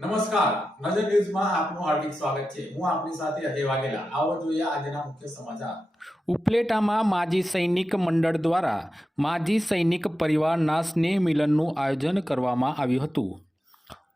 નમસ્કાર. નજર ન્યૂઝમાં આપનું હાર્દિક સ્વાગત છે. હું આપની સાથે અજય વાઘેલા. આવો જોઈએ આજના મુખ્ય સમાચાર. ઉપલેટામાં માજી સૈનિક મંડળ દ્વારા માજી સૈનિક પરિવારના સ્નેહ મિલનનું આયોજન કરવામાં આવ્યું હતું.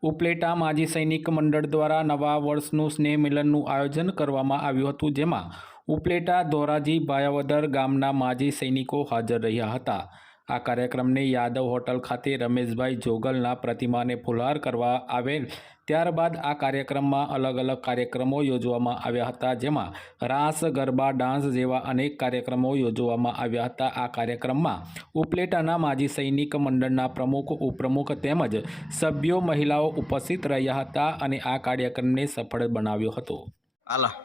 ઉપલેટા માજી સૈનિક મંડળ દ્વારા નવા વર્ષનું સ્નેહ મિલનનું આયોજન કરવામાં આવ્યું હતું, જેમાં ઉપલેટા ધોરાજી ભાયાવદર ગામના માજી સૈનિકો હાજર રહ્યા હતા. આ કાર્યક્રમને યાદવ હોટલ ખાતે રમેશભાઈ જોગલના પ્રતિમાને ફુલહાર કરવા આવેલ. ત્યારબાદ આ કાર્યક્રમમાં અલગ અલગ કાર્યક્રમો યોજવામાં આવ્યા હતા જેમાં રાસ ગરબા ડાન્સ જેવા અનેક કાર્યક્રમો યોજવામાં આવ્યા હતા. આ કાર્યક્રમમાં ઉપલેટાના માજી સૈનિક મંડળના પ્રમુખ ઉપપ્રમુખ તેમજ સભ્યો મહિલાઓ ઉપસ્થિત રહ્યા હતા અને આ કાર્યક્રમને સફળ બનાવ્યો હતો. આલા.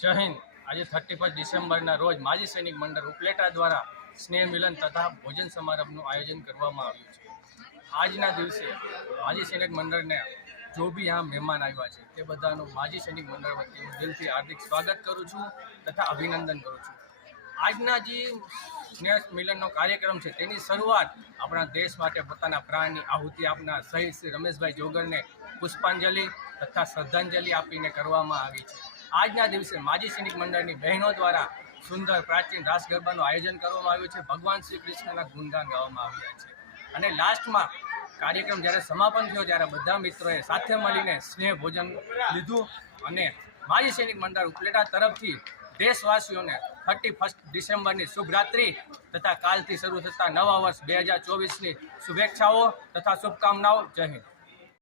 જય હિન્દ. આજે થર્ટી ડિસેમ્બરના રોજ માજી સૈનિક મંડળ ઉપલેટા દ્વારા સ્નેહ મિલન તથા ભોજન સમારંભનું આયોજન કરવામાં આવ્યું છે. આજના દિવસે માજી સૈનિક મંડળને જો બી આ મહેમાન આવ્યા છે, તે બધાનું માજી સૈનિક મંડળ વતી હું દિલથી હાર્દિક સ્વાગત કરું છું તથા અભિનંદન કરું છું. આજના જે સ્નેહ મિલનનો કાર્યક્રમ છે, તેની શરૂઆત આપણા દેશ માટે પોતાના પ્રાણની આહુતિ આપનાર શહીદ શ્રી રમેશભાઈ જોગરને પુષ્પાંજલિ તથા શ્રદ્ધાંજલિ આપીને કરવામાં આવી છે. આજના દિવસે માજી સૈનિક મંડળની બહેનો દ્વારા સુંદર પ્રાચીન રાસ ગરબાનું આયોજન કરવામાં આવ્યું છે. ભગવાન શ્રી કૃષ્ણના ગુણગાન ગાવામાં આવ્યા છે. અને લાસ્ટમાં કાર્યક્રમ જ્યારે સમાપન થયો ત્યારે બધા મિત્રોએ સાથે મળીને સ્નેહ ભોજન લીધું અને માજી સૈનિક મંડળ ઉપલેટા તરફથી દેશવાસીઓને થર્ટી ફર્સ્ટ ડિસેમ્બરની શુભરાત્રિ તથા કાલથી શરૂ થતા નવા વર્ષ બે હજાર ચોવીસની શુભેચ્છાઓ તથા શુભકામનાઓ. જય હિન્દ.